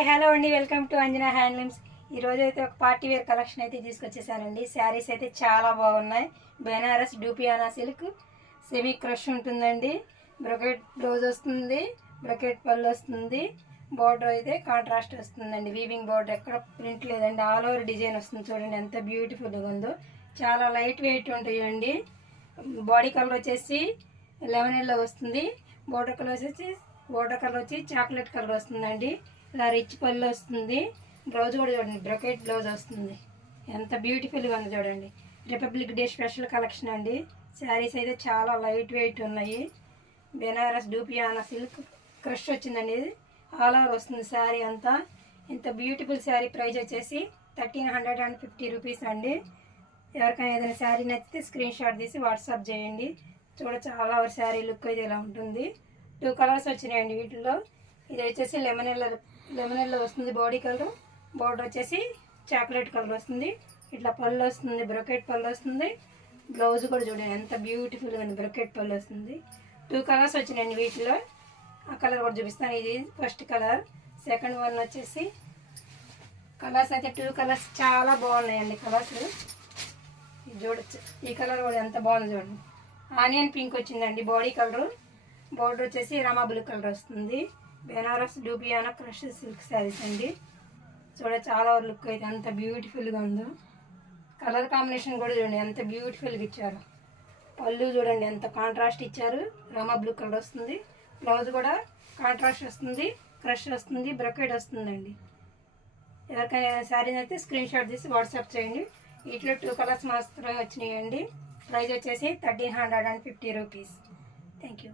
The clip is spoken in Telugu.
హాయ్ హలో అండి, వెల్కమ్ టు అంజనా హ్యాండ్లూమ్స్. ఈరోజు అయితే ఒక పార్టీ వేర్ కలెక్షన్ అయితే తీసుకొచ్చేసానండి. శారీస్ అయితే చాలా బాగున్నాయి. బెనారస్ డూపియానా సిల్క్ సెమీ క్రష్ ఉంటుందండి. బ్రొకెట్ బ్లౌజ్ వస్తుంది, బ్రొకెట్ పళ్ళు వస్తుంది. బార్డర్ అయితే కాంట్రాస్ట్ వస్తుందండి. వీవింగ్ బార్డర్ ఎక్కడ ప్రింట్ లేదండి, ఆల్ ఓవర్ డిజైన్ వస్తుంది. చూడండి ఎంత బ్యూటిఫుల్గా ఉందో. చాలా లైట్ వెయిట్ ఉంటాయండి. బాడీ కలర్ వచ్చేసి లెమన్ ఎల్లో వస్తుంది. బార్డర్ కలర్ వచ్చి చాక్లెట్ కలర్ వస్తుందండి. ఇలా రిచ్ పళ్ళు వస్తుంది. బ్లౌజ్ కూడా చూడండి, బ్రొకెట్ బ్లౌజ్ వస్తుంది. ఎంత బ్యూటిఫుల్గా ఉంది చూడండి. రిపబ్లిక్ డే స్పెషల్ కలెక్షన్ అండి. శారీస్ అయితే చాలా లైట్ వెయిట్ ఉన్నాయి. బెనారస్ డూపియానా సిల్క్ క్రష్ వచ్చిందండి. ఇది ఆల్ ఓవర్ వస్తుంది శారీ అంతా. ఇంత బ్యూటిఫుల్ శారీ ప్రైస్ వచ్చేసి 1350 రూపీస్ అండి. ఎవరికైనా ఏదైనా శారీ నచ్చితే స్క్రీన్ షాట్ తీసి వాట్సాప్ చేయండి. చాలా శారీ లుక్ అయితే ఇలా ఉంటుంది. 2 కలర్స్ వచ్చినాయండి వీటిలో. ఇది వచ్చేసి లెమన్ ఎల్లో వస్తుంది బాడీ కలర్. బార్డర్ వచ్చేసి చాక్లెట్ కలర్ వస్తుంది. ఇట్లా పళ్ళు వస్తుంది, బ్రొకెట్ పళ్ళు వస్తుంది. బ్లౌజ్ కూడా చూడండి ఎంత బ్యూటిఫుల్గా ఉంది, బ్రొకెట్ పళ్ళు వస్తుంది. 2 కలర్స్ వచ్చినాయండి వీటిలో. ఆ కలర్ కూడా చూపిస్తాను. ఇది ఫస్ట్ కలర్. సెకండ్ వన్ వచ్చేసి కలర్స్ అయితే 2 కలర్స్ చాలా బాగున్నాయండి. కలర్స్ చూడొచ్చు. ఈ కలర్ కూడా ఎంత బాగుంది చూడండి. ఆనియన్ పింక్ వచ్చిందండి బాడీ కలరు. బార్డర్ వచ్చేసి రామా బ్లూ కలర్ వస్తుంది. బెనారస్ డూపియానా క్రష్ సిల్క్ శారీస్ అండి. చాలా లుక్ అయితే ఎంత బ్యూటిఫుల్గా ఉందో. కలర్ కాంబినేషన్ కూడా చూడండి ఎంత బ్యూటిఫుల్గా ఇచ్చారు. పళ్ళు చూడండి ఎంత కాంట్రాస్ట్ ఇచ్చారు. రామా బ్లూ కలర్ వస్తుంది. బ్లౌజ్ కూడా కాంట్రాస్ట్ వస్తుంది, క్రష్ వస్తుంది, బ్రొకెట్ వస్తుందండి. ఎవరికైనా శారీ అయితే స్క్రీన్ షాట్ తీసి వాట్సాప్ చేయండి. వీటిలో 2 కలర్స్ మాత్రమే వచ్చినాయండి. ప్రైస్ వచ్చేసి 1350 రూపీస్. Thank you.